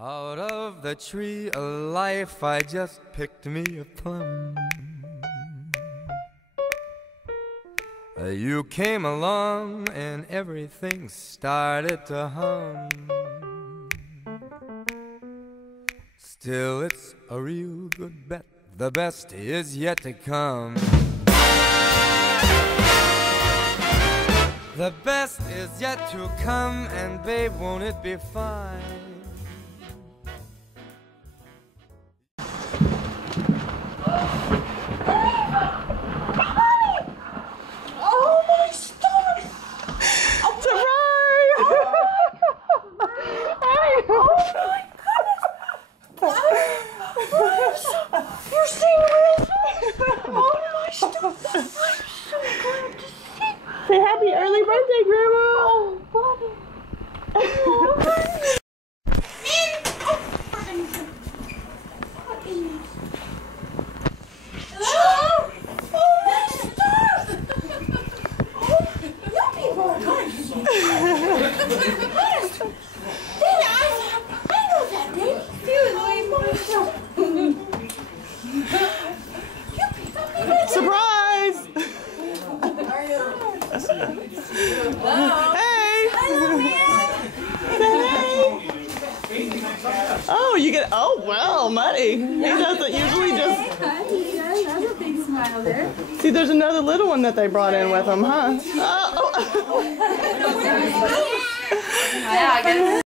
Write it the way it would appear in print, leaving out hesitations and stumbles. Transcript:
Out of the tree of life I just picked me a plum. You came along and everything started to hum. Still it's a real good bet, the best is yet to come. The best is yet to come, and babe, won't it be fine? Oh my stomach! Oh, Sarai! Hey! Oh my goodness! You're seeing me? Oh my stomach! I'm so glad to see you. Say happy early birthday, Grandma! Oh, buddy! Oh, buddy! Surprise! Hey! Oh, you get. Oh, well, Muddy. He doesn't usually just. That's a big smile there. See, there's another little one that they brought in with them, huh? Oh. Yeah, I guess.